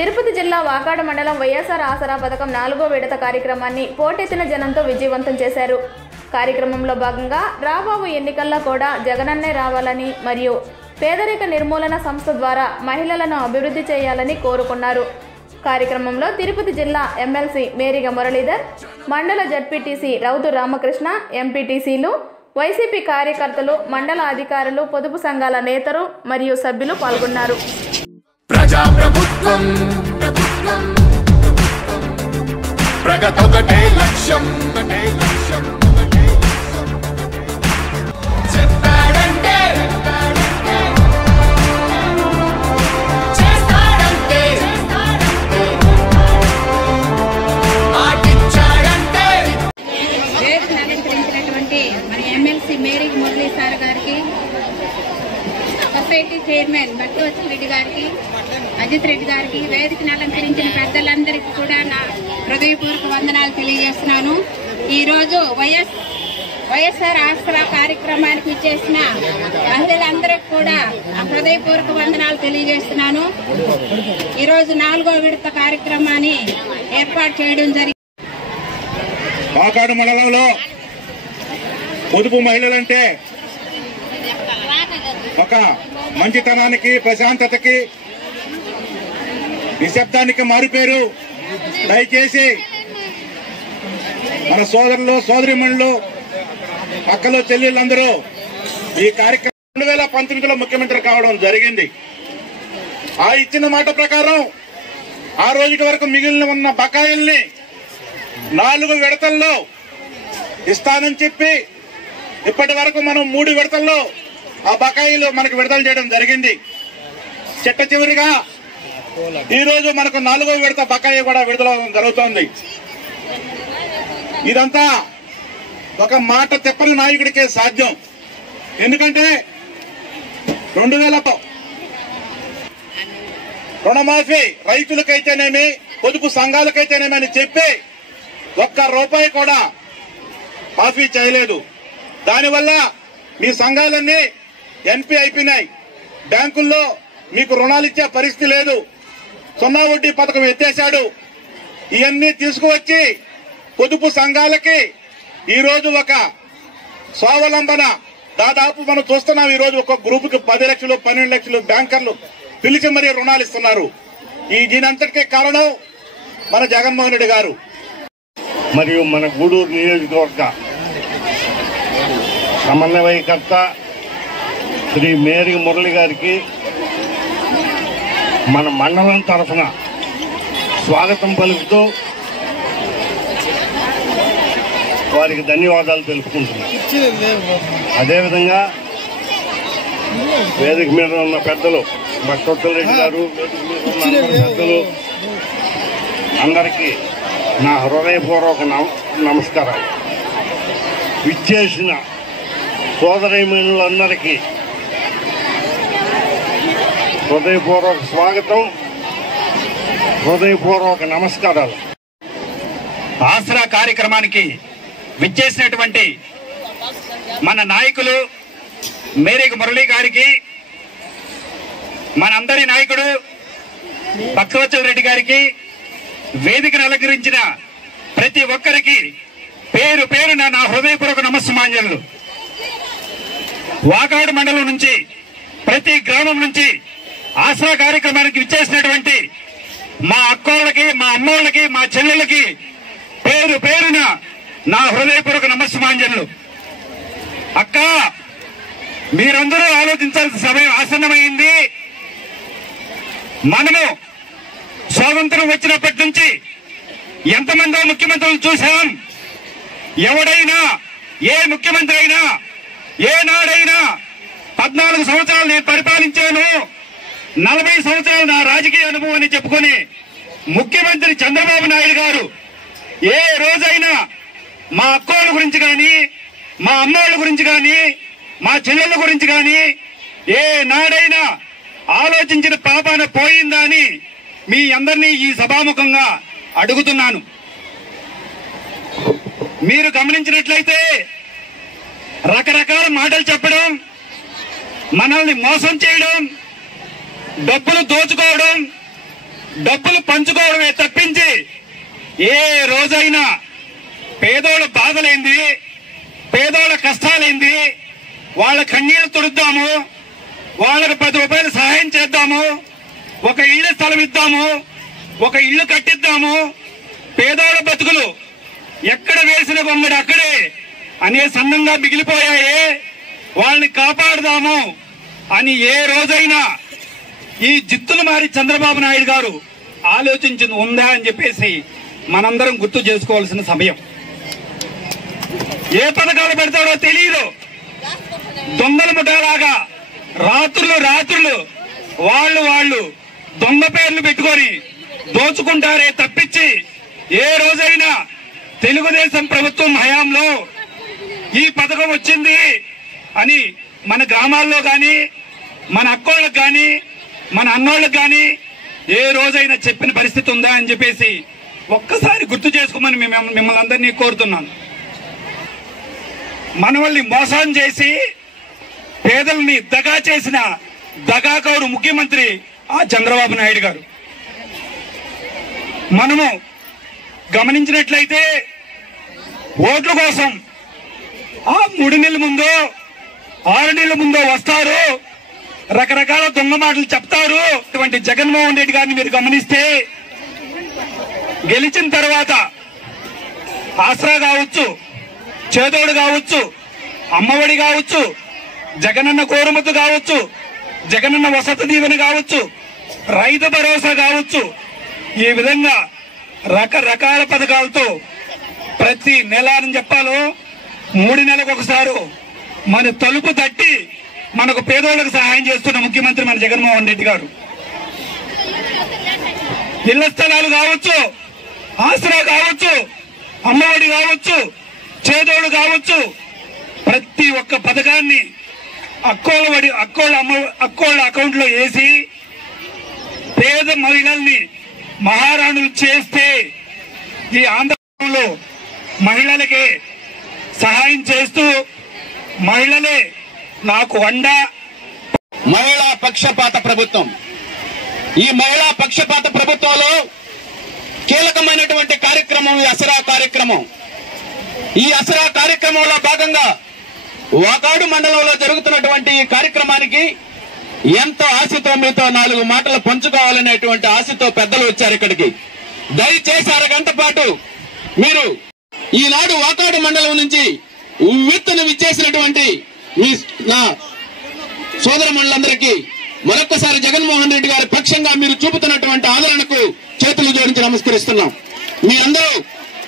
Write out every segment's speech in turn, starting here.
తిరుపతి జిల్లా వాకాడు మండలం వైఎస్ఆర్ ఆసరా పథకం 4వ విడత కార్యక్రమాన్ని పోటెత్తిన జనంతో విజయవంతం చేశారు. కార్యక్రమంలో భాగంగా రాబాబు ఎన్నికల్లో కూడా జగనన్నే రావాలని మరియు పేదరిక నిర్మూలన సంస్థ ద్వారా మహిళలను అభివృద్ధి చేయాలని కోరుకున్నారు. కార్యక్రమంలో తిరుపతి జిల్లా ఎమ్మెల్సీ మేరిగ మురళీధర్, మండల జడ్పీటీసీ రౌతు రామకృష్ణ, ఎంపీటీసీలు, వైసీపీ కార్యకర్తలు, మండల అధికారులు, పొదుపు సంఘాల నేతలు మరియు సభ్యులు పాల్గొన్నారు. ప్రజాప్రభుత్వం ప్రగతొకటే లక్ష్యం చెప్పాడంటే చేస్తాడంటే మాటిచ్చాడంటే. వేదికను అలంకరించినటువంటి మన ఎమ్మెల్సీ మేరిగ మురళీ సార్ గారికి, సొసైటీ చైర్మన్ భక్తవత్సల రెడ్డి గారికి, అజిత్ రెడ్డి గారికి, వేదికను అలంకరించిన పెద్దలందరికీ కూడా నా హృదయపూర్వక వందనాలు తెలియజేస్తున్నాను. ఈరోజు వైఎస్ఆర్ ఆసరా కార్యక్రమానికి ఇచ్చేసిన మహిళలందరికీ కూడా హృదయపూర్వక వందనాలు తెలియజేస్తున్నాను. ఈరోజు 4వ విడత కార్యక్రమాన్ని ఏర్పాటు చేయడం జరిగింది. వాకాడు మండలంలో పొదుపు మహిళలంటే ఒక మంచితనానికి, ప్రశాంతతకి, నిశ్శబ్దానికి మారుపేరు. దయచేసి మన సోదరులు, సోదరిమణులు, అక్కలు, చెల్లెళ్ళందరూ ఈ కార్యక్రమం 2019లో ముఖ్యమంత్రి కావడం జరిగింది. ఆ ఇచ్చిన మాట ప్రకారం ఆ రోజుటి వరకు మిగిలిన ఉన్న బకాయిల్ని 4 విడతల్లో ఇస్తానని చెప్పి ఇప్పటి వరకు మనం 3 విడతల్లో ఆ బకాయిలు మనకు విడుదల చేయడం జరిగింది. చిట్ట చివరిగా ఈ రోజు మనకు 4వ విడత బకాయి కూడా విడుదల జరుగుతోంది. ఇదంతా ఒక మాట తిప్పని నాయకుడికే సాధ్యం. ఎందుకంటే 2000 రుణమాఫీ రైతులకైతేనేమి, పొదుపు సంఘాలకైతేనేమి అని చెప్పి ₹1 కూడా మాఫీ చేయలేదు. దానివల్ల మీ సంఘాలన్నీ ఎన్పీ అయిపోయినాయి. బ్యాంకుల్లో మీకు రుణాలు ఇచ్చే పరిస్థితి లేదు. 0 వడ్డీ పథకం ఎత్తేశాడు. ఇవన్నీ తీసుకువచ్చి పొదుపు సంఘాలకి ఈరోజు ఒక స్వావలంబన దాదాపు మనం చూస్తున్నాం. ఈరోజు ఒక గ్రూపుకి 10 లక్షలు, 12 లక్షలు బ్యాంకర్లు పిలిచి మరీ రుణాలు ఇస్తున్నారు. దీనంతటికీ కారణం మన జగన్మోహన్ రెడ్డి గారు మరియు మన గూడూరు నియోజకవర్గ సమన్వయకర్త శ్రీ మేరిగ మురళి గారికి మన మండలం తరఫున స్వాగతం పలుకుతూ వారికి ధన్యవాదాలు తెలుపుకుంటున్నాం. అదేవిధంగా వేదిక మీద ఉన్న పెద్దలు భక్తవత్సల రెడ్డి గారు, వేదిక మీద ఉన్న అందరి పెద్దలు అందరికీ నా హృదయపూర్వక నమస్కారాలు. విచ్చేసిన సోదరీమణులందరికీ హృదయపూర్వక స్వాగతం, హృదయపూర్వక నమస్కారాలు. ఆసరా కార్యక్రమానికి విచ్చేసినటువంటి మన నాయకులు మేరిగ మురళి గారికి, మనందరి నాయకుడు భక్తవత్సల రెడ్డి గారికి, వేదికను అలంకరించిన ప్రతి ఒక్కరికి పేరు పేరున నా హృదయపూర్వక నమస్సుమాంజలు. వాకాడు మండలం నుంచి, ప్రతి గ్రామం నుంచి ఆసరా కార్యక్రమానికి విచ్చేసినటువంటి మా అక్కోళ్ళకి, మా అమ్మోళ్ళకి, మా చెల్లెళ్ళకి పేరు పేరున నా హృదయపూర్వక నమస్సుమాంజలు. అక్క, మీరందరూ ఆలోచించాల్సిన సమయం ఆసన్నమైంది. మనము స్వాతంత్రం వచ్చినప్పటి నుంచి ఎంతమందో ముఖ్యమంత్రులు చూశాం. ఎవడైనా, ఏ ముఖ్యమంత్రి అయినా, ఏనాడైనా 14 సంవత్సరాలు నేను పరిపాలించాను, 40 సంవత్సరాలు నా రాజకీయ అనుభవం అని చెప్పుకొని ముఖ్యమంత్రి చంద్రబాబు నాయుడు గారు ఏ రోజైనా మా అక్కోళ్ళ గురించి కానీ, మా అమ్మోళ్ళ గురించి కానీ, మా చెల్లెళ్ళ గురించి కానీ ఏ నాడైనా ఆలోచించిన పాపాన పోయిందా అని మీ అందరినీ ఈ సభాముఖంగా అడుగుతున్నాను. మీరు గమనించినట్లయితే రకరకాల మాటలు చెప్పడం, మనల్ని మోసం చేయడం, డబ్బులు దోచుకోవడం, డబ్బులు పంచుకోవడమే తప్పించి ఏ రోజైనా పేదోళ్ళ బాధలేంది, పేదోళ్ళ కష్టాలేంది, వాళ్ళ కన్నీళ్లు తుడుద్దాము, వాళ్ళకు 10 రూపాయలు సహాయం చేద్దాము, ఒక ఇళ్ల స్థలం ఇద్దాము, ఒక ఇల్లు కట్టిద్దాము, పేదోళ్ళ బతుకులు ఎక్కడ వేసిన బొమ్మడు అక్కడే అనే సందంగా మిగిలిపోయాయే, వాళ్ళని కాపాడదాము అని ఏ రోజైనా ఈ జిత్తులు మారి చంద్రబాబు నాయుడు గారు ఆలోచించింది ఉందా అని చెప్పేసి మనందరం గుర్తు చేసుకోవాల్సిన సమయం. ఏ పథకాలు పెడతాడో తెలియదు. దొంగల ముఠాలాగా రాత్రులు వాళ్ళు దొంగ పేర్లు పెట్టుకొని దోచుకుంటారే తప్పించి ఏ రోజైనా తెలుగుదేశం ప్రభుత్వం హయాంలో ఈ పథకం వచ్చింది అని మన గ్రామాల్లో గాని, మన అక్కోళ్ళకు గాని, మన అన్నోళ్ళకు గాని ఏ రోజైనా చెప్పిన పరిస్థితి ఉందా అని చెప్పేసి ఒక్కసారి గుర్తు చేసుకోమని మిమ్మల్ని అందరినీ కోరుతున్నాను. మనవల్ని మోసం చేసి పేదల్ని దగా చేసిన దగాకోరు ముఖ్యమంత్రి ఆ చంద్రబాబు నాయుడు గారు. మనము గమనించినట్లయితే ఓట్ల కోసం ఆ 3 నెలల ముందో 6 నెలల ముందో వస్తారు, రకరకాల దొంగ మాటలు చెప్తారు. ఇటువంటి జగన్మోహన్ రెడ్డి గారిని మీరు గమనిస్తే గెలిచిన తర్వాత ఆసరా కావచ్చు, చేదోడు కావచ్చు, అమ్మఒడి కావచ్చు, జగనన్న గోరుముద్ద కావచ్చు, జగనన్న వసతి దీవెన కావచ్చు, రైతు భరోసా కావచ్చు, ఈ విధంగా రకరకాల పథకాలతో ప్రతి నెల అని చెప్పాలో 3 నెలలకు ఒకసారి మన తలుపు తట్టి మనకు పేదోళ్లకు సహాయం చేస్తున్న ముఖ్యమంత్రి మన జగన్మోహన్ రెడ్డి గారు. ఇళ్ల స్థలాలు కావచ్చు, ఆసరా కావచ్చు, అమ్మఒడి కావచ్చు, చేదోడు కావచ్చు, ప్రతి ఒక్క పథకాన్ని అక్కోళ్ళ అకౌంట్ లో వేసి పేద మహిళల్ని మహారాణులు చేస్తే ఈ ఆంధ్రలో మహిళలకే సహాయం చేస్తూ మహిళలే నాకు అండ. మహిళా పక్షపాత ప్రభుత్వం. ఈ మహిళా పక్షపాత ప్రభుత్వంలో కీలకమైనటువంటి కార్యక్రమం ఈ ఆసరా కార్యక్రమం. ఈ ఆసరా కార్యక్రమంలో భాగంగా వాకాడు మండలంలో జరుగుతున్నటువంటి ఈ కార్యక్రమానికి ఎంతో ఆశతో మీతో 4 మాటలు పంచుకోవాలనేటువంటి ఆశతో పెద్దలు వచ్చారు ఇక్కడికి. దయచేసి అరగంట పాటు మీరు ఈనాడు వాకాడు మండలం నుంచి ఉవ్వెత్తున విచ్చేసినటువంటి నా సోదరమణులందరికీ మరొక్కసారి జగన్మోహన్ రెడ్డి గారి పక్షంగా మీరు చూపుతున్నటువంటి ఆదరణకు చేతులు జోడించి నమస్కరిస్తున్నాం. మీ అందరూ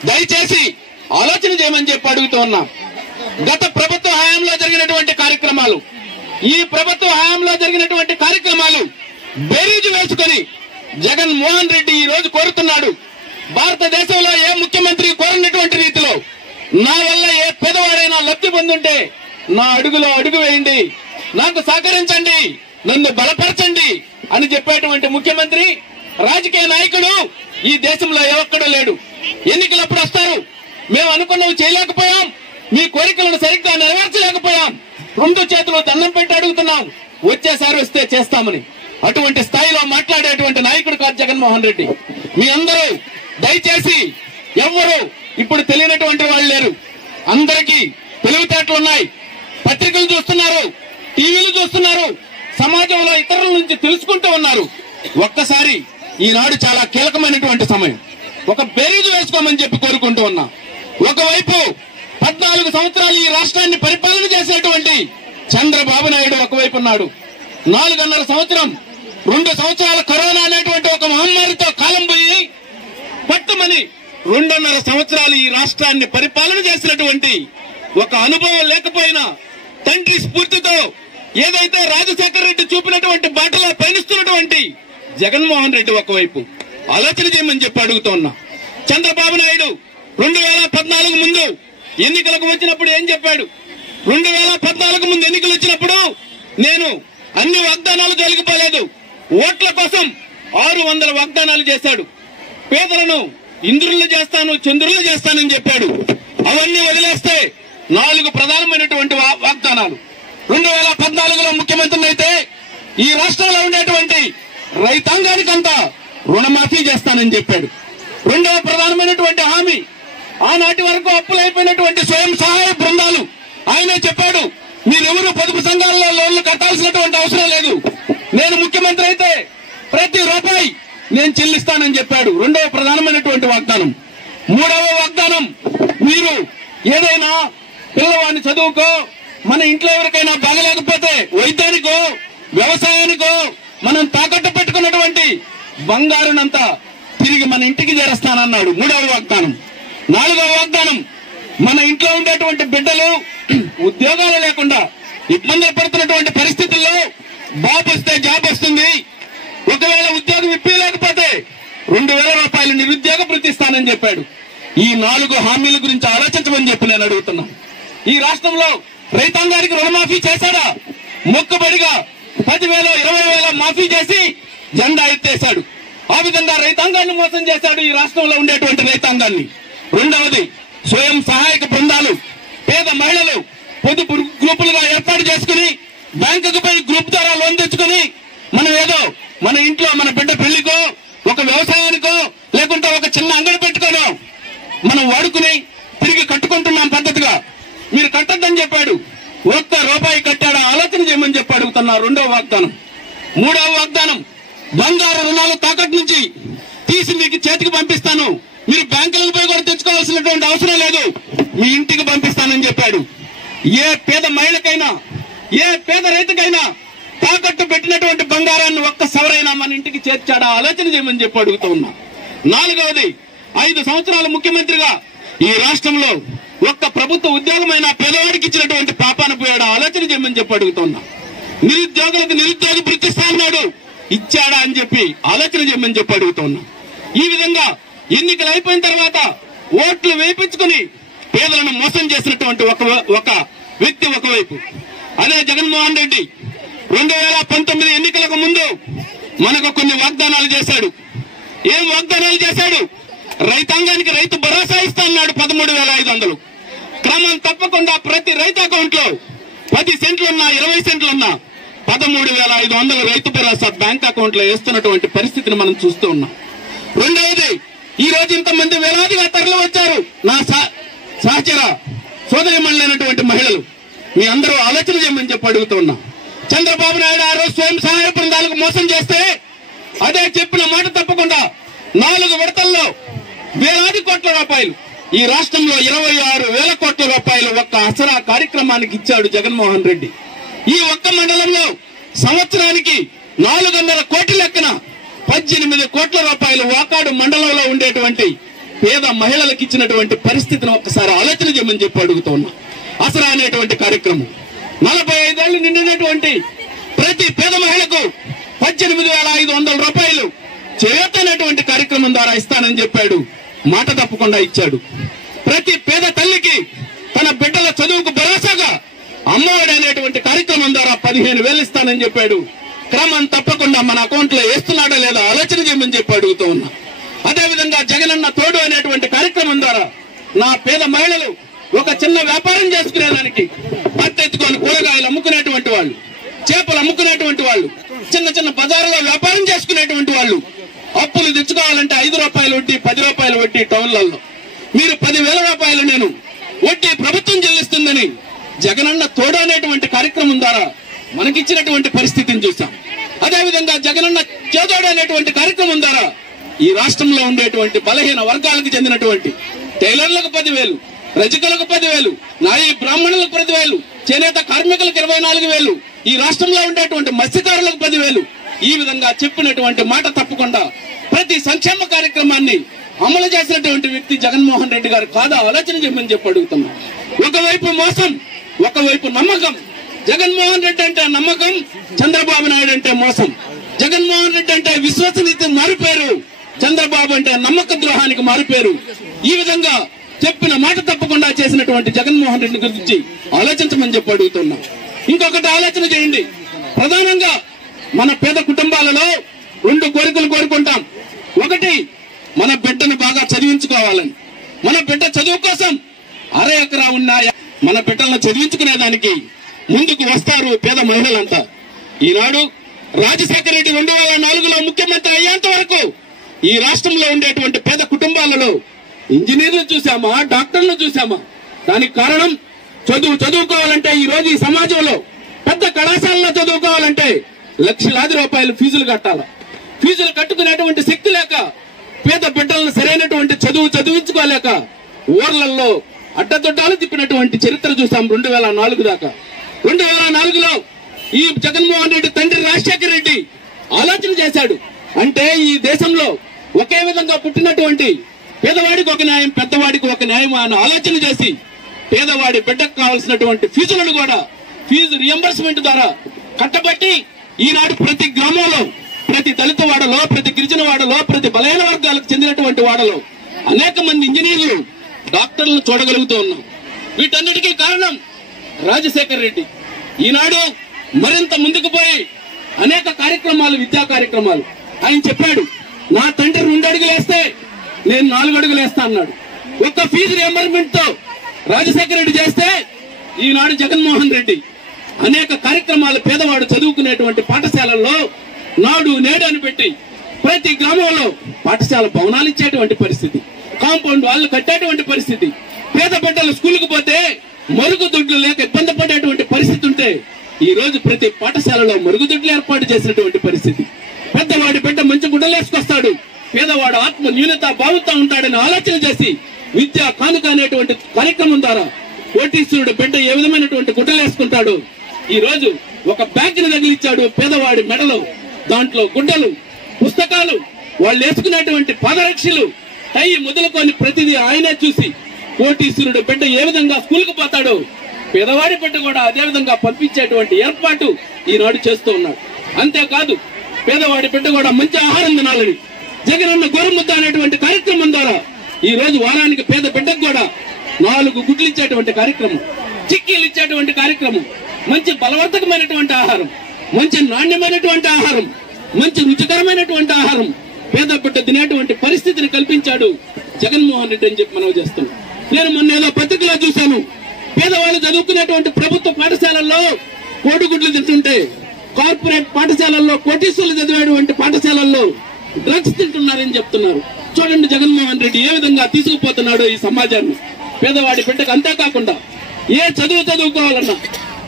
దయచేసి ఆలోచన చేయమని చెప్పి అడుగుతూ ఉన్నాం. గత ప్రభుత్వ హయాంలో జరిగినటువంటి కార్యక్రమాలు, ఈ ప్రభుత్వ హయాంలో జరిగినటువంటి కార్యక్రమాలు బేరీజు వేసుకుని జగన్మోహన్ రెడ్డి ఈ రోజు కోరుతున్నాడు. భారతదేశంలో ఏ ముఖ్యమంత్రి కోరినటువంటి రీతిలో నా వల్ల ఏ పేదవాడైనా లబ్ధి పొందుంటే నా అడుగులో అడుగు వేయండి, నాకు సహకరించండి, నన్ను బలపరచండి అని చెప్పేటువంటి ముఖ్యమంత్రి, రాజకీయ నాయకుడు ఈ దేశంలో ఏ ఒక్కడూ లేడు. ఎన్నికలప్పుడు వస్తారు, మేము అనుకున్నవి చేయలేకపోయాం, మీ కోరికలను సరిగ్గా నెరవేర్చలేకపోయాం, 2 చేతులు దండం పెట్టి అడుగుతున్నాం, వచ్చేసారి వస్తే చేస్తామని. అటువంటి స్థాయిలో మాట్లాడేటువంటి నాయకుడు కాదు జగన్మోహన్ రెడ్డి. మీ అందరూ దయచేసి ఎవ్వరూ ఇప్పుడు తెలియనటువంటి వాళ్ళు లేరు. అందరికీ తెలివితేటలు ఉన్నాయి. పత్రికలు చూస్తున్నారు, టీవీలు చూస్తున్నారు, సమాజంలో ఇతరుల నుంచి తెలుసుకుంటూ ఉన్నారు. ఒక్కసారి ఈనాడు చాలా కీలకమైనటువంటి సమయం. ఒక బేరీజు వేసుకోమని చెప్పి కోరుకుంటూ ఉన్నా. ఒకవైపు 14 సంవత్సరాలు ఈ రాష్ట్రాన్ని పరిపాలన చేసినటువంటి చంద్రబాబు నాయుడు ఒకవైపు ఉన్నాడు. 4.5 సంవత్సరం 2 సంవత్సరాల కరోనా అనేటువంటి ఒక మహమ్మారితో కాలం పోయి పట్టుమని 2.5 సంవత్సరాలు ఈ రాష్ట్రాన్ని పరిపాలన చేసినటువంటి ఒక అనుభవం లేకపోయినా తండ్రి స్ఫూర్తితో ఏదైతే రాజశేఖర రెడ్డి చూపినటువంటి బాటలో పయనిస్తున్నటువంటి జగన్మోహన్ రెడ్డి ఒకవైపు ఆలోచన చేయమని చెప్పి అడుగుతూ ఉన్నా. చంద్రబాబు నాయుడు 2014 ముందు ఎన్నికలకు వచ్చినప్పుడు ఏం చెప్పాడు? 2014 ముందు ఎన్నికలు వచ్చినప్పుడు నేను అన్ని వాగ్దానాలు జోలికిపోలేదు, ఓట్ల కోసం 600 వాగ్దానాలు చేశాడు. పేదలను ఇంద్రులు చేస్తాను, చంద్రులు చేస్తానని చెప్పాడు. అవన్నీ వదిలేస్తే 4 ప్రధానమైనటువంటి వాగ్దానాలు. 2014లో ముఖ్యమంత్రి అయితే ఈ రాష్ట్రంలో ఉండేటువంటి రైతాంగానికంతా రుణమాఫీ చేస్తానని చెప్పాడు. రెండవ ప్రధానమైనటువంటి హామీ, ఆనాటి వరకు అప్పులైపోయినటువంటి స్వయం సహాయ బృందాలు ఆయనే చెప్పాడు, మీరెవరు పొదుపు సంఘాలలో లోన్లు కట్టాల్సినటువంటి అవసరం లేదు, నేను ముఖ్యమంత్రి అయితే ప్రతి రూపాయి నేను చెల్లిస్తానని చెప్పాడు. రెండవ ప్రధానమైనటువంటి వాగ్దానం. మూడవ వాగ్దానం, మీరు ఏదైనా పిల్లవాడిని చదువుకో, మన ఇంట్లో ఎవరికైనా బాగలేకపోతే వైద్యానికో వ్యవసాయానికో మనం తాకట్టు పెట్టుకున్నటువంటి బంగారునంతా తిరిగి మన ఇంటికి చేరుస్తానన్నాడు. మూడవ వాగ్దానం. నాలుగవ వాగ్దానం, మన ఇంట్లో ఉండేటువంటి బిడ్డలు ఉద్యోగాలు లేకుండా ఇబ్బందులు పడుతున్నటువంటి పరిస్థితుల్లో బాబు వస్తే జాబ్ వస్తుంది, ఒకవేళ ఉద్యోగం ఇప్పలేకపోతే 2,000 రూపాయలు నిరుద్యోగ భృతి ఇస్తానని చెప్పాడు. ఈ 4 హామీల గురించి ఆలోచించమని చెప్పి నేను అడుగుతున్నా. ఈ రాష్ట్రంలో రైతాంగానికి రుణమాఫీ చేశాడా? మొక్కుబడిగా 10,000 20,000 మాఫీ చేసి జెండా ఎత్తేశాడు. ఆ విధంగా రైతాంగాన్ని మోసం చేశాడు ఈ రాష్ట్రంలో ఉండేటువంటి రైతాంగాన్ని. రెండవది, స్వయం సహాయక బృందాలు, పేద మహిళలు పొదుపు గ్రూపులుగా ఏర్పాటు చేసుకుని బ్యాంకుకు పోయి గ్రూప్ ద్వారా లోన్ తెచ్చుకుని మనం ఏదో మన ఇంట్లో మన బిడ్డ పెళ్లికో ఒక వ్యవసాయానికో లేకుంటే ఒక చిన్న అంగడి పెట్టుకోనో మనం వాడుకుని తిరిగి కట్టుకుంటున్నాం పద్ధతిగా. మీరు కట్టద్దని చెప్పాడు. 1 రూపాయి కట్టాడా ఆలోచన చేయమని చెప్పి అడుగుతున్నా. రెండవ వాగ్దానం. మూడవ వాగ్దానం, బంగారు రుణాలు తాకట్టు నుంచి తీసి మీకు చేతికి పంపిస్తాను, మీరు బ్యాంకులకు పోయి కూడా తెచ్చుకోవాల్సినటువంటి అవసరం లేదు, మీ ఇంటికి పంపిస్తానని చెప్పాడు. ఏ పేద మహిళకైనా ఏ పేద రైతుకైనా తాకట్టు పెట్టినటువంటి బంగారాన్ని ఒక్క సవరైనా మన ఇంటికి చేర్చాడా ఆలోచన చేయమని చెప్పి అడుగుతూ ఉన్నా. నాలుగవది, 5 సంవత్సరాలు ముఖ్యమంత్రిగా ఈ రాష్ట్రంలో ఒక్క ప్రభుత్వ ఉద్యోగమైన పేదవాడికి ఇచ్చినటువంటి పాపాన పోయాడా ఆలోచన చేయమని చెప్పి అడుగుతున్నా. నిరుద్యోగులకు నిరుద్యోగ భృతి ఇస్తాన్నాడు, ఇచ్చాడా అని చెప్పి ఆలోచన చేయమని చెప్పి అడుగుతున్నా. ఈ విధంగా ఎన్నికలు అయిపోయిన తర్వాత ఓట్లు వేయించుకుని పేదలను మోసం చేసినటువంటి ఒక వ్యక్తి ఒకవైపు, అదే జగన్మోహన్ రెడ్డి 2019 ఎన్నికలకు ముందు మనకు కొన్ని వాగ్దానాలు చేశాడు. ఏం వాగ్దానాలు చేశాడు? రైతాంగానికి రైతు భరోసా ఇస్తా అన్నాడు 13,500. క్రమం తప్పకుండా ప్రతి రైతు అకౌంట్ లో 10 సెంట్లున్నా 20 సెంట్లున్నా 13,500 రైతు భరోసా బ్యాంక్ అకౌంట్ లో వేస్తున్నటువంటి పరిస్థితిని మనం చూస్తూ ఉన్నాం. రెండవది, ఈ రోజు ఇంతమంది వేలాదిగా తరలి వచ్చారు నా సహచర సోదరిమణులైనటువంటి మహిళలు. మీ అందరూ ఆలోచన చేయమని చెప్పి అడుగుతూ ఉన్నా. చంద్రబాబు నాయుడు ఆ రోజు స్వయం సహాయ బృందాలకు మోసం చేస్తే అదే చెప్పిన మాట తప్పకుండా 4 విడతల్లో వేలాది కోట్ల రూపాయలు, ఈ రాష్ట్రంలో 26,000 కోట్ల రూపాయలు ఒక్క ఆసరా కార్యక్రమానికి ఇచ్చాడు జగన్మోహన్ రెడ్డి. ఈ ఒక్క మండలంలో సంవత్సరానికి 400 కోట్ల లెక్కన 18 కోట్ల రూపాయలు వాకాడు మండలంలో ఉండేటువంటి పేద మహిళలకు ఇచ్చినటువంటి పరిస్థితిని ఒక్కసారి ఆలోచన చేయమని చెప్పి అడుగుతూ ఉన్నా. ఆసరా అనేటువంటి కార్యక్రమం 45 ఏళ్లు నిండినటువంటి ప్రతి పేద మహిళకు 18,500 రూపాయలు చేయూత అనేటువంటి కార్యక్రమం ద్వారా ఇస్తానని చెప్పాడు. మాట తప్పకుండా ఇచ్చాడు. ప్రతి పేద తల్లికి తన బిడ్డల చదువుకు భరోసాగా అమ్మఒడి అనేటువంటి కార్యక్రమం ద్వారా 15,000 ఇస్తానని చెప్పాడు. క్రమం తప్పకుండా మన అకౌంట్ లో వేస్తున్నాడా లేదా ఆలోచన చేయమని చెప్పి అడుగుతూ ఉన్నా. అదేవిధంగా జగనన్న తోడు అనేటువంటి కార్యక్రమం ద్వారా నా పేద మహిళలు ఒక చిన్న వ్యాపారం చేసుకునేదానికి పత్తెత్తుకొని కూరగాయలు అమ్ముకునేటువంటి వాళ్ళు, చేపలు అమ్ముకునేటువంటి వాళ్ళు, చిన్న చిన్న బజారులో వ్యాపారం చేసుకునేటువంటి వాళ్ళు అప్పులు తెచ్చుకోవాలంటే 5 రూపాయలు వడ్డీ 10 రూపాయలు వడ్డీ టౌన్లలో మీరు 10,000 రూపాయలు నేను వడ్డీ ప్రభుత్వం చెల్లిస్తుందని జగనన్న తోడు అనేటువంటి కార్యక్రమం ద్వారా మనకిచ్చినటువంటి పరిస్థితిని చూసాం. అదేవిధంగా జగనన్న చేదోడు అనేటువంటి కార్యక్రమం ద్వారా ఈ రాష్ట్రంలో ఉండేటువంటి బలహీన వర్గాలకు చెందినటువంటి టైలర్లకు 10,000, రజకులకు 10,000, నాయి బ్రాహ్మణులకు 10,000, చేనేత కార్మికులకు 24,000, ఈ రాష్ట్రంలో ఉండేటువంటి మత్స్యకారులకు 10,000. ఈ విధంగా చెప్పినటువంటి మాట తప్పకుండా ప్రతి సంక్షేమ కార్యక్రమాన్ని అమలు చేసినటువంటి వ్యక్తి జగన్మోహన్ రెడ్డి గారు కాదా ఆలోచన చేయమని చెప్పి అడుగుతున్నాం. ఒకవైపు మోసం, ఒకవైపు నమ్మకం. జగన్మోహన్ రెడ్డి అంటే నమ్మకం, చంద్రబాబు నాయుడు అంటే మోసం. జగన్మోహన్ రెడ్డి అంటే విశ్వసనీయత మారిపోయారు, చంద్రబాబు అంటే నమ్మక ద్రోహానికి మారిపోయారు. ఈ విధంగా చెప్పిన మాట తప్పకుండా చేసినటువంటి జగన్మోహన్ రెడ్డి గురించి ఆలోచించమని చెప్పి అడుగుతున్నాం. ఇంకొకటి ఆలోచన చేయండి. ప్రధానంగా మన పేద కుటుంబాలలో 2 కోరికలు కోరుకుంటాం. ఒకటి, మన బిడ్డను బాగా చదివించుకోవాలని. మన బిడ్డ చదువు కోసం 1/2 ఎకరా ఉన్నా మన బిడ్డలను చదివించుకునేదానికి ముందుకు వస్తారు పేద మహిళలంతా. ఈనాడు రాజశేఖర రెడ్డి 2004లో ముఖ్యమంత్రి అయ్యేంత వరకు ఈ రాష్ట్రంలో ఉండేటువంటి పేద కుటుంబాలలో ఇంజనీర్లు చూసామా, డాక్టర్లు చూసామా? దానికి కారణం చదువుకోవాలంటే ఈ రోజు ఈ సమాజంలో పెద్ద కళాశాలలో చదువుకోవాలంటే లక్షలాది రూపాయలు ఫీజులు కట్టాలి. ఫీజులు కట్టుకునేటువంటి శక్తి లేక పేద బిడ్డలను సరైనటువంటి చదివించుకోలేక ఊర్లలో అడ్డదొడ్డాలు తిప్పినటువంటి చరిత్ర చూసాం 2004 దాకా. 2004లో ఈ జగన్మోహన్ రెడ్డి తండ్రి రాజశేఖర రెడ్డి ఆలోచన చేశాడు. అంటే ఈ దేశంలో ఒకే విధంగా పుట్టినటువంటి పేదవాడికి ఒక న్యాయం, పెద్దవాడికి ఒక న్యాయం అని ఆలోచన చేసి పేదవాడి బిడ్డకు కావాల్సినటువంటి ఫీజులను కూడా ఫీజు రియంబర్స్మెంట్ ద్వారా కట్టబట్టి ఈనాడు ప్రతి గ్రామంలో, ప్రతి దళిత వాడలో, ప్రతి గిరిజన వాడలో, ప్రతి బలహీన వర్గాలకు చెందినటువంటి వాడలో అనేక మంది ఇంజనీర్లు, డాక్టర్లను చూడగలుగుతూ ఉన్నాం. వీటన్నిటికీ కారణం రాజశేఖర రెడ్డి. ఈనాడు మరింత ముందుకు పోయి అనేక కార్యక్రమాలు, విద్యా కార్యక్రమాలు ఆయన చెప్పాడు. నా తండ్రి 2 అడుగులు వేస్తే నేను 4 అడుగులు వేస్తా అన్నాడు. ఒక్క ఫీజు రియంబర్స్మెంట్ తో రాజశేఖర రెడ్డి చేస్తే ఈనాడు జగన్మోహన్ రెడ్డి అనేక కార్యక్రమాలు పేదవాడు చదువుకునేటువంటి పాఠశాలల్లో నాడు నేడు అని పెట్టి ప్రతి గ్రామంలో పాఠశాల భవనాలు ఇచ్చేటువంటి పరిస్థితి, కాంపౌండ్ వాళ్ళు కట్టేటువంటి పరిస్థితి, పేద బిడ్డలు స్కూల్కి పోతే మరుగుదొడ్లు లేక ఇబ్బంది పడేటువంటి పరిస్థితి ఉంటే ఈ రోజు ప్రతి పాఠశాలలో మరుగుదొడ్లు ఏర్పాటు చేసినటువంటి పరిస్థితి. పెద్దవాడి బిడ్డ మంచి గుడ్డలేసుకొస్తాడు, పేదవాడు ఆత్మ న్యూనత భావంతో ఉంటాడని ఆలోచన చేసి విద్యా కానుక అనేటువంటి కార్యక్రమం ద్వారా కోటీశ్వరుడు బిడ్డ ఏ విధమైనటువంటి గుడ్డలేసుకుంటాడు ఈ రోజు ఒక బ్యాగ్ ని తగిలిచ్చాడు పేదవాడి మెడలో. దాంట్లో గుడ్డలు, పుస్తకాలు, వాళ్ళు వేసుకునేటువంటి పాదరక్షలు, టై మొదలుకొని ప్రతిదీ ఆయనే చూసి కోటీశ్వరుడు బిడ్డ ఏ విధంగా స్కూల్కి పోతాడో పేదవాడి బిడ్డ కూడా అదే విధంగా పంపించేటువంటి ఏర్పాటు ఈనాడు చేస్తూ ఉన్నాడు. అంతేకాదు పేదవాడి బిడ్డ కూడా మంచి ఆహారం తినాలని జగనన్న గోరుముద్ద అనేటువంటి కార్యక్రమం ద్వారా ఈ రోజు వారానికి పేద బిడ్డకు కూడా 4 గుడ్లు ఇచ్చేటువంటి కార్యక్రమం, చిక్కీలు ఇచ్చేటువంటి కార్యక్రమం, మంచి బలవర్ధకమైనటువంటి ఆహారం, మంచి నాణ్యమైనటువంటి ఆహారం, మంచి రుచికరమైనటువంటి ఆహారం పేద బిడ్డ తినేటువంటి పరిస్థితిని కల్పించాడు జగన్మోహన్ రెడ్డి అని చెప్పి మనం చేస్తున్నాం. నేను మొన్న ఏదో పత్రికలో చూశాను, పేదవాళ్ళు చదువుకునేటువంటి ప్రభుత్వ పాఠశాలల్లో కోడిగుడ్లు తింటుంటే కార్పొరేట్ పాఠశాలల్లో, కోటీశ్వరులు చదివేటువంటి పాఠశాలల్లో డ్రగ్స్ తింటున్నారని చెప్తున్నారు. చూడండి జగన్మోహన్ రెడ్డి ఏ విధంగా తీసుకుపోతున్నాడో ఈ సమాజాన్ని. పేదవాడి బిడ్డకు అంతేకాకుండా ఏ చదువుకోవాలన్నా,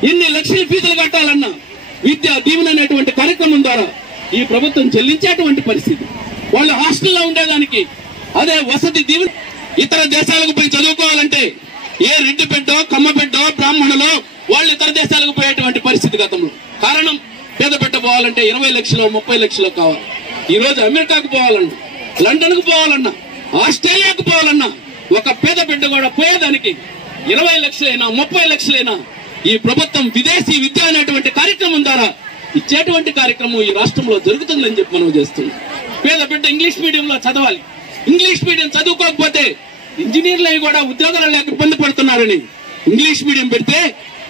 ఎన్ని లక్షల ఫీజులు కట్టాలన్నా విద్యా దీవెన అనేటువంటి కార్యక్రమం ద్వారా ఈ ప్రభుత్వం చెల్లించేటువంటి పరిస్థితి. వాళ్ళు హాస్టల్లో ఉండేదానికి అదే వసతి దీవెన. ఇతర దేశాలకు పోయి చదువుకోవాలంటే ఏ రెడ్డి బిడ్డో, కమ్మ బిడ్డో, బ్రాహ్మణులో వాళ్ళు ఇతర దేశాలకు పోయేటువంటి పరిస్థితి గతంలో. కారణం పేద బిడ్డ పోవాలంటే 20 లక్షలు 30 లక్షలు కావాలి. ఈ రోజు అమెరికాకు పోవాలన్నా, లండన్ కు పోవాలన్నా, ఆస్ట్రేలియాకు పోవాలన్నా ఒక పేద బిడ్డ కూడా పోయేదానికి 20 లక్షలైనా 30 లక్షలైనా ఈ ప్రభుత్వం విదేశీ విద్య అనేటువంటి కార్యక్రమం ద్వారా ఇచ్చేటువంటి కార్యక్రమం ఈ రాష్ట్రంలో జరుగుతుందని చెప్పి మనం చేస్తున్నాం. పేద బిడ్డ ఇంగ్లీష్ మీడియంలో చదవాలి. ఇంగ్లీష్ మీడియం చదువుకోకపోతే ఇంజనీర్లు అవి కూడా ఉద్యోగాలు లేక ఇబ్బంది పడుతున్నారని ఇంగ్లీష్ మీడియం పెడితే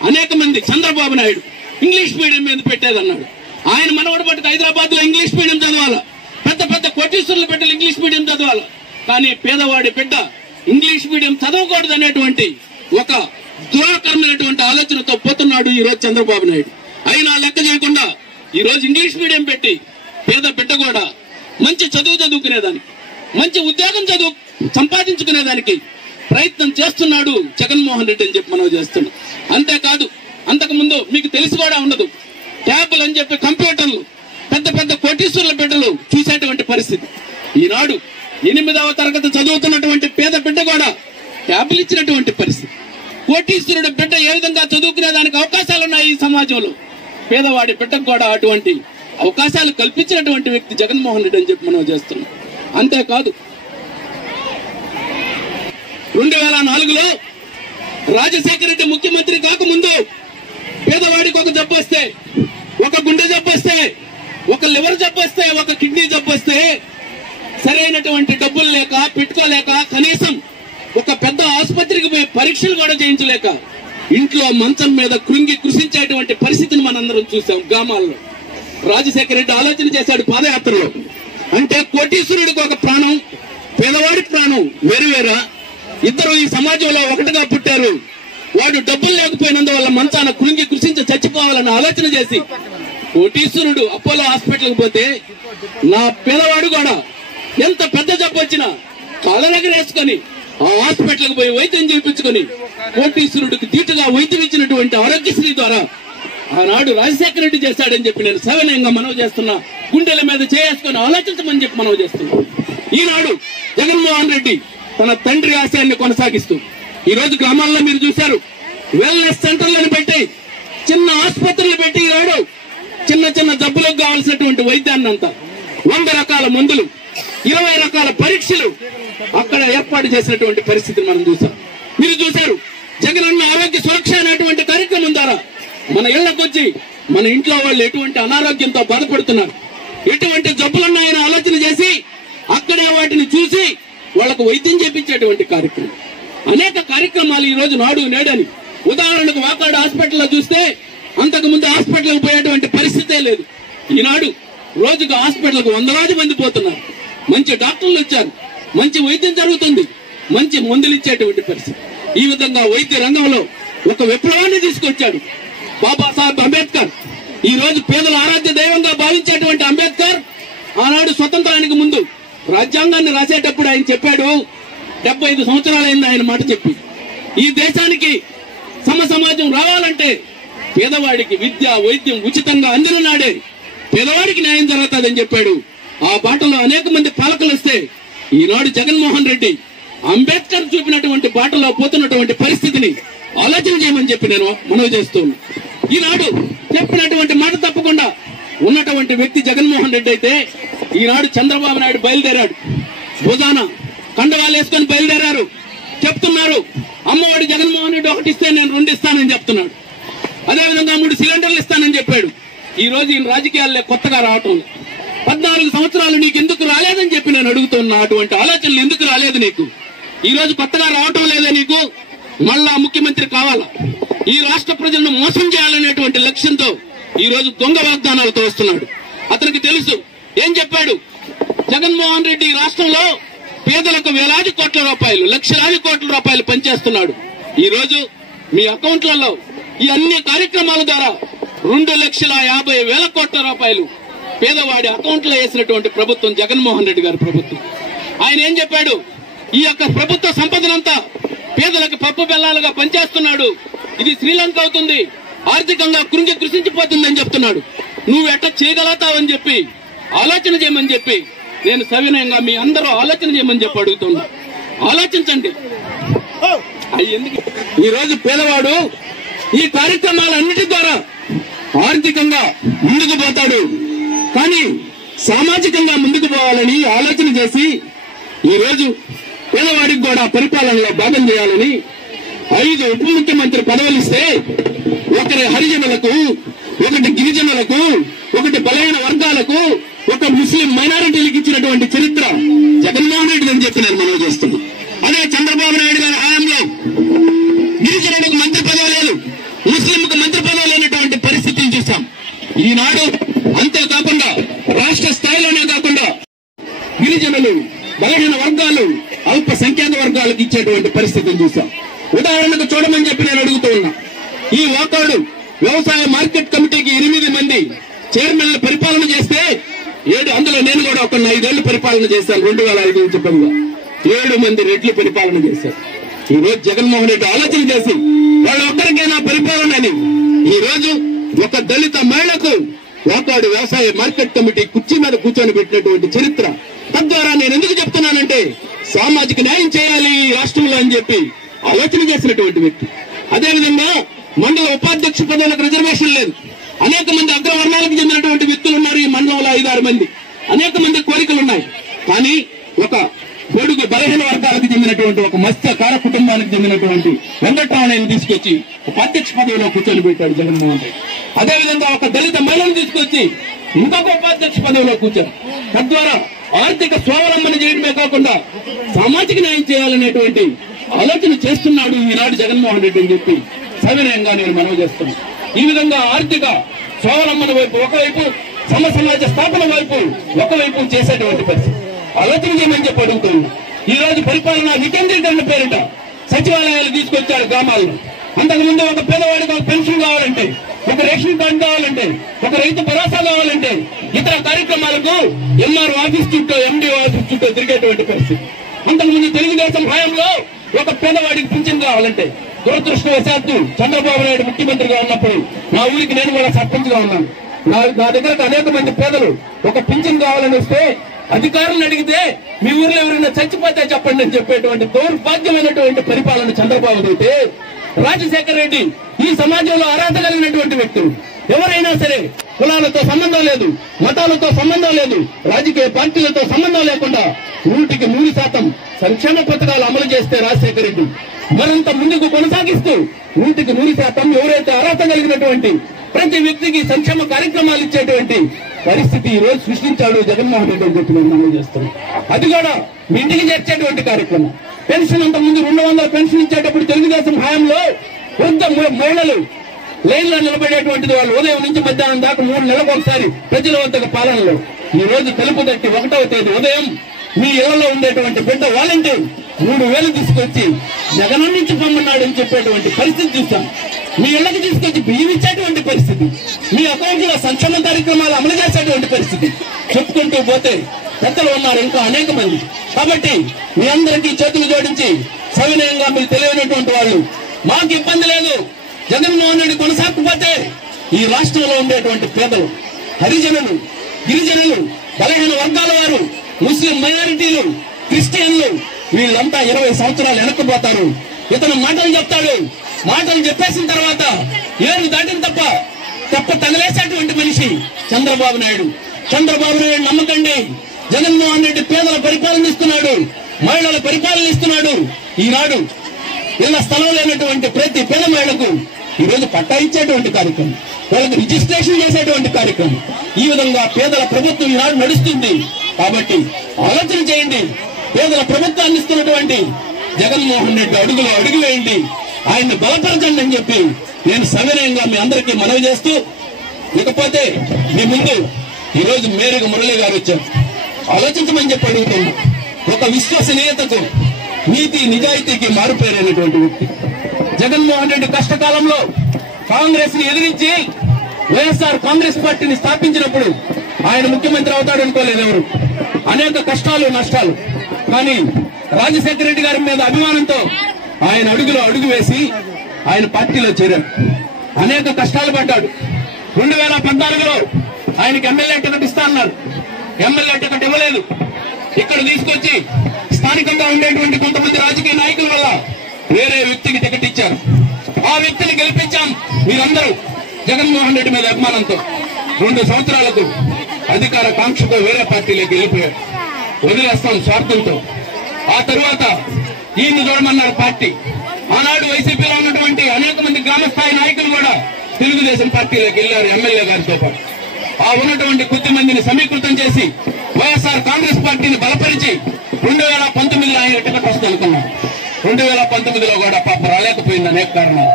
అనేక మంది చంద్రబాబు నాయుడు ఇంగ్లీష్ మీడియం మీద పెట్టేదన్నాడు. ఆయన మనవడు పట్టుకు హైదరాబాద్ లో ఇంగ్లీష్ మీడియం చదవాలి, పెద్ద పెద్ద కోటీశ్వరుల బిడ్డలు ఇంగ్లీష్ మీడియం చదవాలి. కానీ పేదవాడి బిడ్డ ఇంగ్లీష్ మీడియం చదవకూడదు అనేటువంటి ఒక దురాకరమైనటువంటి ఆలోచనతో పోతున్నాడు ఈ రోజు చంద్రబాబు నాయుడు. అయినా లెక్క చేయకుండా ఈ రోజు ఇంగ్లీష్ మీడియం పెట్టి పేద బిడ్డ కూడా మంచి చదువుకునేదానికి, మంచి ఉద్యోగం సంపాదించుకునేదానికి ప్రయత్నం చేస్తున్నాడు జగన్మోహన్ రెడ్డి అని చెప్పి మనం చేస్తున్నాం. అంతేకాదు అంతకు ముందు మీకు తెలిసి కూడా ఉండదు, ట్యాబ్లు అని చెప్పి కంప్యూటర్లు పెద్ద పెద్ద కోటీశ్వరుల బిడ్డలు చూసేటువంటి పరిస్థితి. ఈనాడు 8వ తరగతి చదువుతున్నటువంటి పేద బిడ్డ కూడా ట్యాబ్లు ఇచ్చినటువంటి పరిస్థితి. కోటీశ్వరుడు బిడ్డ ఏ విధంగా చదువుకునేదానికి అవకాశాలు ఉన్నాయి ఈ సమాజంలో, పేదవాడి బిడ్డకు కూడా అటువంటి అవకాశాలు కల్పించినటువంటి వ్యక్తి జగన్మోహన్ రెడ్డి అని చెప్పి మనం చేస్తున్నాం. అంతేకాదు 2004లో రాజశేఖర రెడ్డి ముఖ్యమంత్రి కాకముందు పేదవాడికి ఒక జబ్బు వస్తే, ఒక గుండె జబ్బు వస్తే, ఒక లివర్ జబ్బు వస్తే, ఒక కిడ్నీ జబ్బు వస్తే సరైనటువంటి డబ్బులు లేక పెట్టుకోలేక కనీసం ఒక పెద్ద ఆసుపత్రికి పోయి పరీక్షలు కూడా చేయించలేక ఇంట్లో మంచం మీద కృషించేటువంటి పరిస్థితిని మనందరం చూసాం గ్రామాల్లో. రాజశేఖర రెడ్డి ఆలోచన చేశాడు పాదయాత్రలో, అంటే కోటీశ్వరుడికి ఒక ప్రాణం, పేదవాడికి ప్రాణం వేరువేరా, ఇద్దరు ఈ సమాజంలో ఒకటిగా పుట్టారు, వాడు డబ్బులు లేకపోయినందువల్ల మంచాన కృషించి చచ్చిపోవాలని ఆలోచన చేసి కోటీశ్వరుడు అపోలో హాస్పిటల్కి పోతే నా పేదవాడు కూడా ఎంత పెద్ద జబ్బు వచ్చినా కాళ్ళ దగ్గర వేసుకొని ఆ హాస్పిటల్కి పోయి వైద్యం చేయించుకొని కోటీశ్వరుడికి ధీటుగా వైద్యం ఇచ్చినటువంటి ఆరోగ్యశ్రీ ద్వారా ఆనాడు రాజశేఖర రెడ్డి చేశాడని చెప్పి నేను సవినయంగా మనవి చేస్తున్నా. గుండెల మీద చేసుకొని ఆలోచించమని చెప్పి మనవి చేస్తున్నా. ఈనాడు జగన్మోహన్ రెడ్డి తన తండ్రి ఆశయాన్ని కొనసాగిస్తూ ఈ రోజు గ్రామాల్లో మీరు చూశారు, వెల్నెస్ సెంటర్లను పెట్టి చిన్న ఆసుపత్రులు పెట్టి ఈనాడు చిన్న చిన్న జబ్బులకు కావాల్సినటువంటి వైద్యాన్ని అంతా 100 రకాల మందులు 20 రకాల పరీక్షలు అక్కడ ఏర్పాటు చేసినటువంటి పరిస్థితిని మనం చూసాం. మీరు చూశారు జగనన్న ఆరోగ్య సురక్ష అనేటువంటి కార్యక్రమం ద్వారా మన ఇళ్లకొచ్చి మన ఇంట్లో వాళ్ళు ఎటువంటి అనారోగ్యంతో బాధపడుతున్నారు, ఎటువంటి జబ్బులున్నాయని ఆలోచన చేసి అక్కడే వాటిని చూసి వాళ్లకు వైద్యం చేపించేటువంటి కార్యక్రమం. అనేక కార్యక్రమాలు ఈ రోజు నాడు నేడని. ఉదాహరణకు వాకాడు హాస్పిటల్లో చూస్తే అంతకు ముందు హాస్పిటల్కి పోయేటువంటి పరిస్థితే లేదు. ఈనాడు రోజుకు హాస్పిటల్కు 100 మంది పోతున్నారు. మంచి డాక్టర్లు వచ్చారు, మంచి వైద్యం జరుగుతుంది, మంచి మందులు ఇచ్చేటువంటి పరిస్థితి. ఈ విధంగా వైద్య రంగంలో ఒక విప్లవాన్ని తీసుకొచ్చాడు బాబాసాహెబ్ అంబేద్కర్. ఈ రోజు పేదల ఆరాధ్య దైవంగా భావించేటువంటి అంబేద్కర్ ఆనాడు స్వతంత్రానికి ముందు రాజ్యాంగాన్ని రాసేటప్పుడు ఆయన చెప్పాడు, 75 సంవత్సరాలైంది ఆయన మాట చెప్పి, ఈ దేశానికి సమాజం రావాలంటే పేదవాడికి విద్య వైద్యం ఉచితంగా అందిన నాడే పేదవాడికి న్యాయం జరుగుతుందని చెప్పాడు. ఆ బాటలో అనేక మంది పాలకులు వస్తే ఈనాడు జగన్మోహన్ రెడ్డి అంబేద్కర్ చూపినటువంటి బాటలో పోతున్నటువంటి పరిస్థితిని ఆలోచన చేయమని చెప్పి నేను మనవి చేస్తున్నాను. ఈనాడు చెప్పినటువంటి మాట తప్పకుండా ఉన్నటువంటి వ్యక్తి జగన్మోహన్ రెడ్డి అయితే ఈనాడు చంద్రబాబు నాయుడు బయలుదేరాడు, భుజాన కండవాలు వేసుకొని బయలుదేరారు. చెప్తున్నారు అమ్మఒడి జగన్మోహన్ రెడ్డి 1 ఇస్తే నేను 2 ఇస్తానని చెప్తున్నాడు. అదేవిధంగా 3 సిలిండర్లు ఇస్తానని చెప్పాడు. ఈ రోజు ఈయన రాజకీయాల్లో కొత్తగా రావటం 14 సంవత్సరాలు నీకు ఎందుకు రాలేదని చెప్పి నేను అడుగుతున్నా. అటువంటి ఆలోచనలు ఎందుకు రాలేదు నీకు? ఈ రోజు కొత్తగా రావటం లేదా నీకు? మళ్ళా ముఖ్యమంత్రి కావాలా? ఈ రాష్ట్ర ప్రజలను మోసం చేయాలనేటువంటి లక్ష్యంతో ఈ రోజు దొంగ వాగ్దానాలతో వస్తున్నాడు. అతనికి తెలుసు ఏం చెప్పాడు. జగన్మోహన్ రెడ్డి రాష్ట్రంలో పేదలకు వేలాది కోట్ల రూపాయలు, లక్షలాది కోట్ల రూపాయలు పనిచేస్తున్నాడు. ఈ రోజు మీ అకౌంట్లలో ఈ అన్ని కార్యక్రమాల ద్వారా 2,50,000 కోట్ల రూపాయలు పేదవాడి అకౌంట్లో వేసినటువంటి ప్రభుత్వం జగన్మోహన్ రెడ్డి గారి ప్రభుత్వం. ఆయన ఏం చెప్పాడు, ఈ యొక్క ప్రభుత్వ సంపదనంతా పేదలకు పప్పు బెల్లాలుగా పనిచేస్తున్నాడు, ఇది శ్రీలంక అవుతుంది, ఆర్థికంగా కృషించిపోతుందని చెప్తున్నాడు. నువ్వు ఎట్లా చేయగలుగుతావని చెప్పి ఆలోచన చేయమని చెప్పి నేను సవినయంగా మీ అందరూ ఆలోచన చేయమని చెప్పి అడుగుతున్నా. ఆలోచించండి. ఎందుకు ఈ రోజు పేదవాడు ఈ కార్యక్రమాలన్నిటి ద్వారా ఆర్థికంగా ముందుకు పోతాడు, కానీ సామాజికంగా ముందుకు పోవాలని ఆలోచన చేసి ఈ రోజు పేదవాడికి కూడా పరిపాలనలో భాగం చేయాలని 5 ఉప ముఖ్యమంత్రి పదవులు ఇస్తే ఒకరి హరిజనులకు, ఒకటి గిరిజనులకు, ఒకటి బలహీన వర్గాలకు, ఒక ముస్లిం మైనారిటీలకు ఇచ్చినటువంటి చరిత్ర జగన్మోహన్ రెడ్డి అని చెప్పి నేను మనవి చేస్తున్నాను. అదే చంద్రబాబు నాయుడు గారి హయాంలో గిరిజనులకు మంత్రి పదవి లేదు, ముస్లింకు మంత్రి పదవి లేనటువంటి పరిస్థితిని చూసాం. ఈనాడు అంతేకాకుండా రాష్ట్ర స్థాయిలోనే కాకుండా గిరిజనులు, బలహీన వర్గాలు, అల్ప సంఖ్యాక వర్గాలకు ఇచ్చేటువంటి పరిస్థితిని చూసాం. ఉదాహరణకు చూడమని చెప్పి నేను అడుగుతూ ఉన్నా. ఈ వాకాడు వ్యవసాయ మార్కెట్ కమిటీకి 8 మంది చైర్మన్లు పరిపాలన చేస్తే 7, అందులో నేను కూడా ఒక 5 ఏళ్లు పరిపాలన చేశాను. 2005 నుంచి 7 మంది రెడ్లు పరిపాలన చేశారు. ఈ రోజు జగన్మోహన్ రెడ్డి ఆలోచన చేసి వాళ్ళ ఒక్కరికైనా పరిపాలన అని ఈ రోజు ఒక దళిత మహిళకు వాకాడు వ్యవసాయ మార్కెట్ కమిటీ కుర్చీ మీద కూర్చొని పెట్టినటువంటి చరిత్ర. తద్వారా నేను ఎందుకు చెప్తున్నానంటే సామాజిక న్యాయం చేయాలి ఈ రాష్ట్రంలో అని చెప్పి ఆలోచన చేసినటువంటి వ్యక్తి. అదేవిధంగా మండల ఉపాధ్యక్ష పదవులకు రిజర్వేషన్ లేదు. అనేక మంది అగ్రవర్ణాలకు చెందినటువంటి వ్యక్తులు ఉన్నారు ఈ మండలంలో 5-6 మంది. అనేక మంది కోరికలు ఉన్నాయి, కానీ ఒక పొడుగు బలహీన వర్గాలకు చెందినటువంటి ఒక మత్స్యకార కుటుంబానికి చెందినటువంటి వెంకట్రామయ్యని తీసుకొచ్చి ఉపాధ్యక్ష పదవిలో కూర్చొని పెట్టాడు జగన్మోహన్ రెడ్డి. అదేవిధంగా ఒక దళిత మహిళను తీసుకొచ్చి ఇంకొక ఉపాధ్యక్ష పదవిలో కూర్చొని తద్వారా ఆర్థిక స్వావలంబన చేయడమే కాకుండా సామాజిక న్యాయం చేయాలనేటువంటి ఆలోచన చేస్తున్నాడు ఈనాడు జగన్మోహన్ రెడ్డి అని చెప్పి సవినయంగా నేను మనవి చేస్తున్నాను. ఈ విధంగా ఆర్థిక స్వావలంబన వైపు ఒకవైపు, సమాజ స్థాపన వైపు ఒకవైపు చేసేటువంటి పరిస్థితి ఆలోచన చేయమని చెప్పి అడుగుతున్నాను. ఈ రోజు పరిపాలన వికేంద్రీకరణ పేరిట సచివాలయాలు తీసుకొచ్చారు గ్రామాల్లో. అంతకుముందు ఒక పేదవాడికి ఒక పెన్షన్ కావాలంటే ఒక రేషన్ కార్డు కావాలంటే, ఒక రైతు భరోసా కావాలంటే, ఇతర కార్యక్రమాలకు ఎంఆర్ ఆఫీస్ చుట్టూ, ఎండిఓ ఆఫీస్ చుట్టూ తిరిగేటువంటి పరిస్థితి. అంతకుముందు తెలుగుదేశం హయాంలో ఒక పేదవాడికి పింఛన్ కావాలంటే, దురదృష్టవశాత్తు చంద్రబాబు నాయుడు ముఖ్యమంత్రిగా ఉన్నప్పుడు నా ఊరికి నేను కూడా సర్పంచ్ గా ఉన్నాను. నా దగ్గరకు అనేక మంది పేదలు ఒక పింఛన్ కావాలని వస్తే అధికారులను అడిగితే మీ ఊర్లో ఎవరైనా చచ్చిపోతే చెప్పండి అని చెప్పేటువంటి దౌర్భాగ్యమైనటువంటి పరిపాలన చంద్రబాబు అయితే, రాజశేఖర రెడ్డి ఈ సమాజంలో అర్హత కలిగినటువంటి వ్యక్తులు ఎవరైనా సరే కులాలతో సంబంధం లేదు, మతాలతో సంబంధం లేదు, రాజకీయ పార్టీలతో సంబంధం లేకుండా 100% సంక్షేమ పథకాలు అమలు చేస్తే రాజశేఖర రెడ్డి మరింత ముందుకు కొనసాగిస్తూ 100% ఎవరైతే అర్హత కలిగినటువంటి ప్రతి వ్యక్తికి సంక్షేమ కార్యక్రమాలు ఇచ్చేటువంటి పరిస్థితి ఈ రోజు సృష్టించాడు జగన్మోహన్ రెడ్డి అని చెప్పి నేను మనం చేస్తున్నాం. అది కూడా మీ ఇంటికి చేర్చేటువంటి కార్యక్రమం. పెన్షన్ అంత ముందు 200 పెన్షన్ ఇచ్చేటప్పుడు తెలుగుదేశం హయాంలో వృద్ధ మహిళలు లైన్లో నిలబడేటువంటిది వాళ్ళు ఉదయం నుంచి మధ్యాహ్నం దాకా 3 నెలలకు ఒకసారి ప్రజల వద్దకు పాలనలో. ఈ రోజు తెలుపు తట్టి 1వ తేదీ ఉదయం మీ ఇళ్లలో ఉండేటువంటి బిడ్డ వాలంటీర్ 3,000 తీసుకొచ్చి జగన్ నుంచి పొమ్మన్నాడు అని చెప్పేటువంటి పరిస్థితి చూస్తాం. మీ ఇళ్లకు తీసుకొచ్చి బియ్యం ఇచ్చేటువంటి పరిస్థితి, మీ అకౌంట్ లో సంక్షేమ కార్యక్రమాలు అమలు చేసేటువంటి పరిస్థితి చెప్పుకుంటూ పోతే పెద్దలు ఉన్నారు ఇంకా అనేక మంది. కాబట్టి మీ అందరికీ చేతులు జోడించి సవినయంగా మీరు తెలియనటువంటి వాళ్ళు, మాకు ఇబ్బంది లేదు, జగన్మోహన్ రెడ్డి కొనసాగకపోతే ఈ రాష్ట్రంలో ఉండేటువంటి పేదలు, హరిజనులు, గిరిజనులు, బలహీన వర్గాల వారు, ముస్లిం మైనారిటీలు, క్రిస్టియన్లు వీళ్ళంతా 20 సంవత్సరాలు వెనక్కిపోతారు. ఇతను మాటలు చెప్తాడు, మాటలు చెప్పేసిన తర్వాత ఏరు దాటిన తప్ప తగలేసేటువంటి మనిషి చంద్రబాబు నాయుడు. చంద్రబాబు నాయుడు నమ్మకండి, జగన్మోహన్ రెడ్డి పేదల పరిపాలన ఇస్తున్నాడు, మహిళల పరిపాలన ఇస్తున్నాడు. ఈనాడు ఇళ్ల స్థలం లేనటువంటి ప్రతి పేద మహిళకు ఈ రోజు పట్టా ఇచ్చేటువంటి కార్యక్రమం, వాళ్ళకి రిజిస్ట్రేషన్ చేసేటువంటి కార్యక్రమం, ఈ విధంగా పేదల ప్రభుత్వం ఈనాడు నడుస్తుంది. కాబట్టి ఆలోచన చేయండి, పేదల ప్రభుత్వాన్ని ఇస్తున్నటువంటి జగన్మోహన్ రెడ్డి అడుగులో అడుగు వేయండి, ఆయన్ని బలపరచండి అని చెప్పి నేను సవినయంగా మీ అందరికీ మనవి చేస్తూ, ఇకపోతే మీ ముందు ఈరోజు మేరుగు మురళి గారు వచ్చారు. ఆలోచించమని చెప్పి అడుగుతున్నా. ఒక విశ్వసనీయతకు, నీతి నిజాయితీకి మారుపేరైనటువంటి వ్యక్తి జగన్మోహన్ రెడ్డి. కష్టకాలంలో కాంగ్రెస్ ని ఎదిరించి వైఎస్ఆర్ కాంగ్రెస్ పార్టీని స్థాపించినప్పుడు ఆయన ముఖ్యమంత్రి అవుతాడు అనుకోలేదు ఎవరు. అనేక కష్టాలు నష్టాలు, కానీ రాజశేఖర రెడ్డి గారి మీద అభిమానంతో ఆయన అడుగులో అడుగు వేసి ఆయన పార్టీలో చేరాడు. అనేక కష్టాలు పడ్డాడు. 2014లో ఆయనకి ఎమ్మెల్యే టికెట్ ఇస్తా అన్నారు, ఎమ్మెల్యే టికెట్ ఇవ్వలేదు. ఇక్కడ తీసుకొచ్చి స్థానికంగా ఉండేటువంటి కొంతమంది రాజకీయ నాయకుల వల్ల వేరే వ్యక్తికి టికెట్ ఇచ్చారు. ఆ వ్యక్తిని గెలిపించాం మీరందరూ జగన్మోహన్ రెడ్డి మీద అభిమానంతో. 2 సంవత్సరాలకు అధికార కాంక్షతో వేరే పార్టీలోకి వెళ్ళిపోయాడు, వదిలేస్తాం స్వార్థంతో. ఆ తర్వాత ఈయన్ని చూడమన్నారు పార్టీ. ఆనాడు వైసీపీలో ఉన్నటువంటి అనేక మంది గ్రామస్థాయి నాయకులు కూడా తెలుగుదేశం పార్టీలోకి వెళ్లారు ఎమ్మెల్యే గారితో పాటు. ఆ ఉన్నటువంటి కొద్ది మందిని సమీకృతం చేసి వైఎస్ఆర్ కాంగ్రెస్ పార్టీని బలపరిచి 2019లో ఆయన టికెట్ వస్తుంది అనుకున్నాం. 2019లో కూడా పాప రాలేకపోయింది అనేక కారణాలు.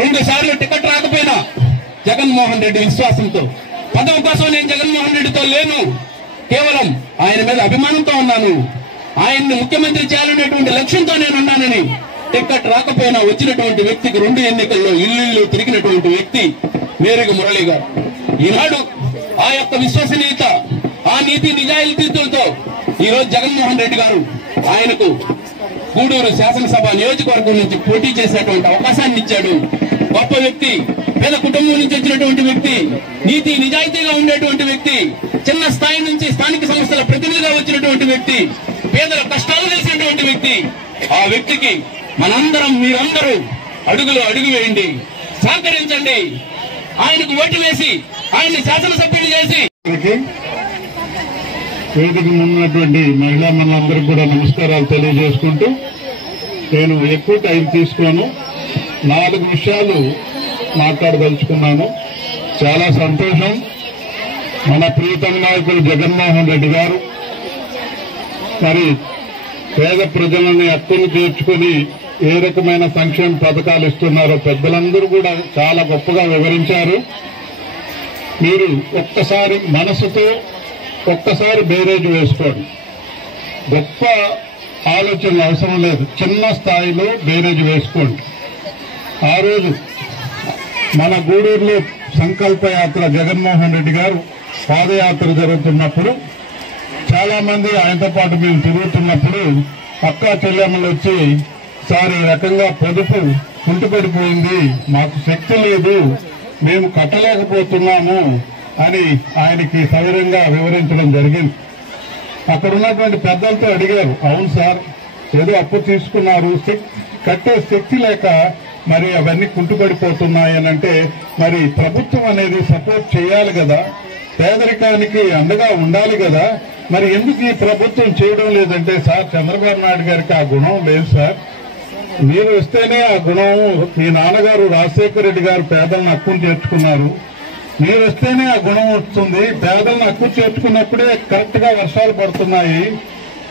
2 సార్లు టికెట్ రాకపోయినా జగన్మోహన్ రెడ్డి విశ్వాసంతో, పదవి కోసం నేను జగన్మోహన్ రెడ్డితో లేను, కేవలం ఆయన మీద అభిమానంతో ఉన్నాను, ఆయన్ని ముఖ్యమంత్రి చేయాలనేటువంటి లక్ష్యంతో నేను ఉన్నానని టికెట్ రాకపోయినా వచ్చినటువంటి వ్యక్తికి 2 ఎన్నికల్లో ఇల్లు తిరిగినటువంటి వ్యక్తి మేరుగు మురళి గారు. ఈనాడు ఆ యొక్క విశ్వసనీయత, ఆ నీతి నిజాయితీలతో ఈ రోజు జగన్మోహన్ రెడ్డి గారు ఆయనకు గూడూరు శాసనసభ నియోజకవర్గం నుంచి పోటీ చేసేటువంటి అవకాశాన్ని ఇచ్చాడు. గొప్ప వ్యక్తి, పేద కుటుంబం నుంచి వచ్చినటువంటి వ్యక్తి, నీతి నిజాయితీగా ఉండేటువంటి వ్యక్తి, చిన్న స్థాయి నుంచి స్థానిక సంస్థల ప్రతినిధిగా వచ్చినటువంటి వ్యక్తి, పేదల కష్టాలు చేసినటువంటి వ్యక్తి. ఆ వ్యక్తికి మనందరం, మీరందరూ అడుగులో అడుగు వేయండి, సహకరించండి, ఆయనకు ఓటు వేసి ఆయన్ని శాసనసభ్యులు చేసి. వేదిక ఉన్నటువంటి మహిళా మనందరికీ కూడా నమస్కారాలు తెలియజేసుకుంటూ, నేను ఎక్కువ టైం తీసుకోను, 4 విషయాలు మాట్లాడదలుచుకున్నాను. చాలా సంతోషం, మన ప్రియతమ నాయకులు జగన్మోహన్ రెడ్డి గారు మరి పేద ప్రజలని హక్కును తీర్చుకుని ఏ రకమైన సంక్షేమ పథకాలు ఇస్తున్నారో పెద్దలందరూ కూడా చాలా గొప్పగా వివరించారు. మీరు ఒక్కసారి మనసుతో ఒక్కసారి బేరేజ్ వేసుకోండి. గొప్ప ఆలోచనలు అవసరం లేదు, చిన్న స్థాయిలో బేరేజ్ వేసుకోండి. ఆ రోజు మన గూడూరులో సంకల్పయాత్ర జగన్మోహన్ రెడ్డి గారు పాదయాత్ర జరుగుతున్నప్పుడు చాలా మంది ఆయనతో పాటు మేము తిరుగుతున్నప్పుడు అక్కా చెల్లెమ్మలు వచ్చి సార్ ఈ రకంగా పొదుపు కుంటుపడిపోయింది, మాకు శక్తి లేదు, మేము కట్టలేకపోతున్నాము అని ఆయనకి సవివరంగా వివరించడం జరిగింది. అక్కడ ఉన్నటువంటి పెద్దలతో అడిగారు, అవును సార్ ఏదో అప్పు తీసుకున్నారు, కట్టే శక్తి లేక మరి అవన్నీ కుంటుపడిపోతున్నాయనంటే మరి ప్రభుత్వం అనేది సపోర్ట్ చేయాలి కదా, పేదరికానికి అండగా ఉండాలి కదా, మరి ఎందుకు ఈ ప్రభుత్వం చేయడం లేదంటే సార్ చంద్రబాబు నాయుడు గారికి ఆ గుణం లేదు సార్, మీరు వస్తేనే ఆ గుణం, మీ నాన్నగారు రాజశేఖర రెడ్డి గారు పేదలను హక్కును చేర్చుకున్నారు, మీరు వస్తేనే ఆ గుణం వస్తుంది, పేదలను హక్కు చేర్చుకున్నప్పుడే కరెక్ట్ గా వర్షాలు పడుతున్నాయి,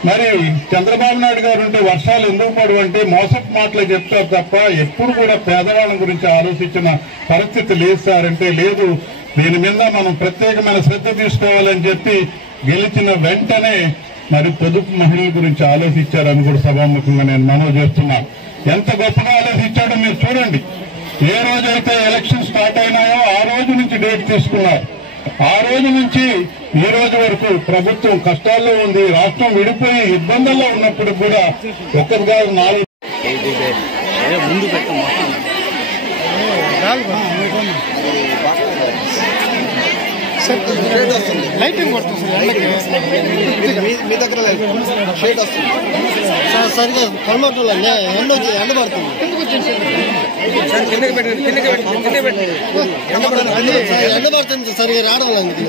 మరి చంద్రబాబు నాయుడు గారు ఉంటే వర్షాలు ఎందుకు పడవంటే మోసపు మాటలే చెప్తారు తప్ప ఎప్పుడు కూడా పేదవాళ్ళ గురించి ఆలోచించిన పరిస్థితి లేదు సార్ అంటే, లేదు దీని మీద మనం ప్రత్యేకమైన శ్రద్ధ తీసుకోవాలని చెప్పి గెలిచిన వెంటనే మరి పొదుపు మహిళల గురించి ఆలోచించారని కూడా సభాముఖంగా నేను మనవి చేస్తున్నాను. ఎంత గొప్పగా ఆలోచించాడో మీరు చూడండి. ఏ రోజైతే ఎలక్షన్ స్టార్ట్ అయినాయో ఆ రోజు నుంచి డేట్ తీసుకున్నారు, ఆ రోజు నుంచి ఈ రోజు వరకు ప్రభుత్వం కష్టాల్లో ఉంది, రాష్ట్రం విడిపోయి ఇబ్బందుల్లో ఉన్నప్పుడు కూడా ఒక్కరిగా 4 లైటింగ్ కొడుతుంది మీ దగ్గర షేడ్ వస్తుంది సార్, సరిగా కనబడుతుంది, ఎండ పడుతుంది, ఎండ పడుతుంది సరిగా రావడం లేదు.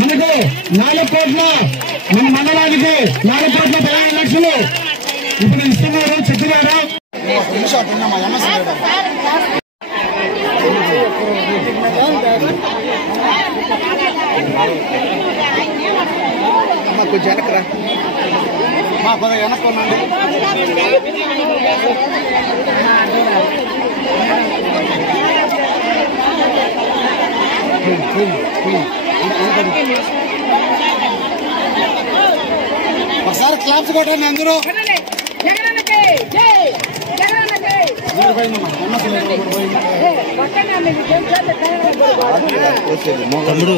మనకు 4 కోట్ల మన మండలానికి 4 కోట్ల 15 లక్షలు ఇప్పుడు ఇస్తున్నారు చెప్పినారా? కొంచెం వెనకరా మా కొంత వెనక్కోనండి. ఒకసారి క్లాప్స్ కొట్టండి అందరూ. తమ్ముడు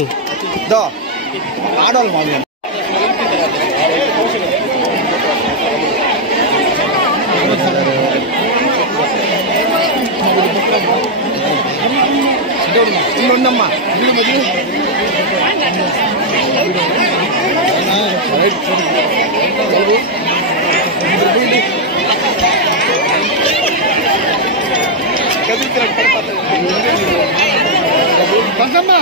ఆడవాళ్ళు మాది ఉండమ్మా పంచమ్మా